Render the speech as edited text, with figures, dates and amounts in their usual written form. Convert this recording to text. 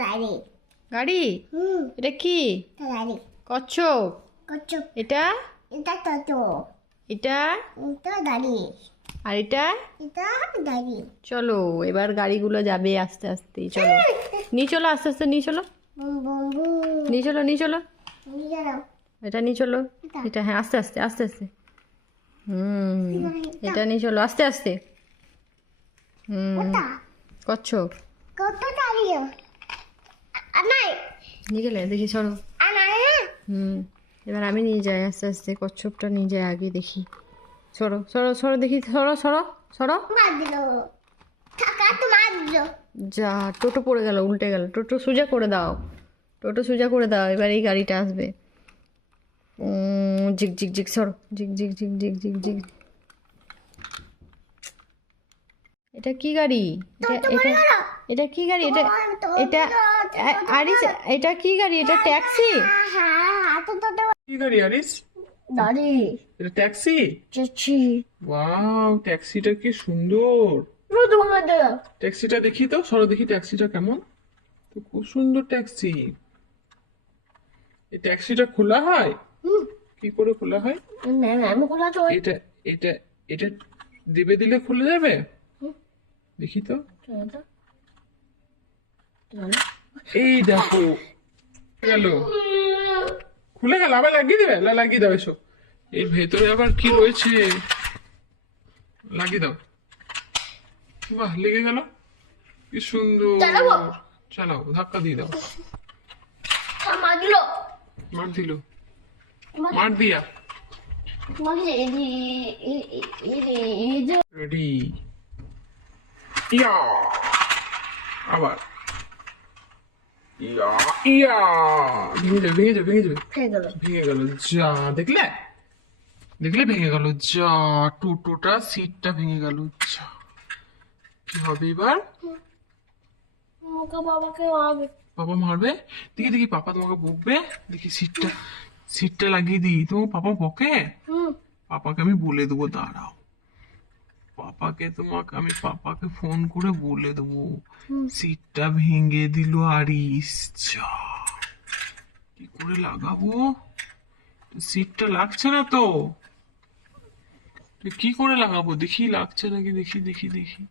গাড়ি। গাড়ি? এটা কি? গাড়ি। কচ্ছপ? কচ্ছপ। এটা? এটা টোটো। এটা? এটা গাড়ি। আর এটা? এটা গাড়ি। চলো এবার গাড়িগুলো যাবে আস্তে আস্তে, চলো নিয়ে চলো, আস্তে আস্তে নিয়ে চলো, বুম বুম বুম। নিয়ে চলো, নিয়ে চলো, নিয়ে যাও। এটা নিয়ে চলো, এটা। এটা হ্যাঁ আস্তে আস্তে আস্তে আস্তে, এটা নিয়ে চলো আস্তে আস্তে। ওটা কচ্ছপ কত দাঁড়িয়ে আনাই নিয়ে গেলে দেখি, সরো। আনাই। এবার আমি নিয়ে যাই আস্তে আস্তে, কচ্ছপটা নিয়ে যাই আগে, দেখি। সরো সরো সরো দেখি, সরো সরো সরো। মার দিল কাকা তো মার দিল। যা, টোটো পড়ে গেল, উল্টে গেল, টোটো সোজা করে দাও, টোটো সোজা করে দাও, এবার এই গাড়িটা আসবে। ঝিক ঝিক ঝিক, সরো, ঝিক ঝিক ঝিক ঝিক ঝিক ঝিক। এটা কি গাড়ি? এটা কি গাড়ি? এটা আরিস, এটা কি গাড়ি? এটা ট্যাক্সি? কি গাড়ি আরিস? দাঁড়ি এটা ট্যাক্সি? যাচ্ছি। ওয়াও, ট্যাক্সিটা কি সুন্দর। ট্যাক্সিটা দেখি তো, সরো দেখি ট্যাক্সিটা কেমন। তো খুব সুন্দর ট্যাক্সি। এই ট্যাক্সিটা খোলা হয়? কি করে খোলা হয়? এটা এটা এটা দেবে, দিলে খুলে যাবে? দেখি তো। এই দেখো, গেল, খুলে গেল। আবার লাগিয়ে দেবে? লাগিয়ে দাও, এসো। এর ভেতরে আবার কি রয়েছে, লাগিয়ে দাও। বাহ, লেগে গেল, কি সুন্দর। চালাও, ধাক্কা দিয়ে দাও। মার দিল, মার দিয়া। রেডি, ইয়া, আবার ইয়া ইয়া। ভেঙে যাবে, ভেঙে যাবে, ভেঙে যাবে, ভেঙে গেল। যা, দেখলে দেখলে ভেঙে গেল। যা, টোটোটা সিটটা ভেঙে গেল। যা, কি হবে এবার? পাপা মারবে? দেখি দেখি, পাপা তোমাকে বকবে? দেখি, সিটটা সিটটা লাগিয়ে দিই। তোমার পাপা বকে? পাপাকে আমি বলে দেবো, দাঁড়াও। পাপাকে ফোন করে বলে দেবো সিটটা ভেঙে দিল আরিস। যা, কি করে লাগাবো? সিটটা লাগছে না তো, কি করে লাগাবো? দেখি লাগছে নাকি, দেখি দেখি দেখি।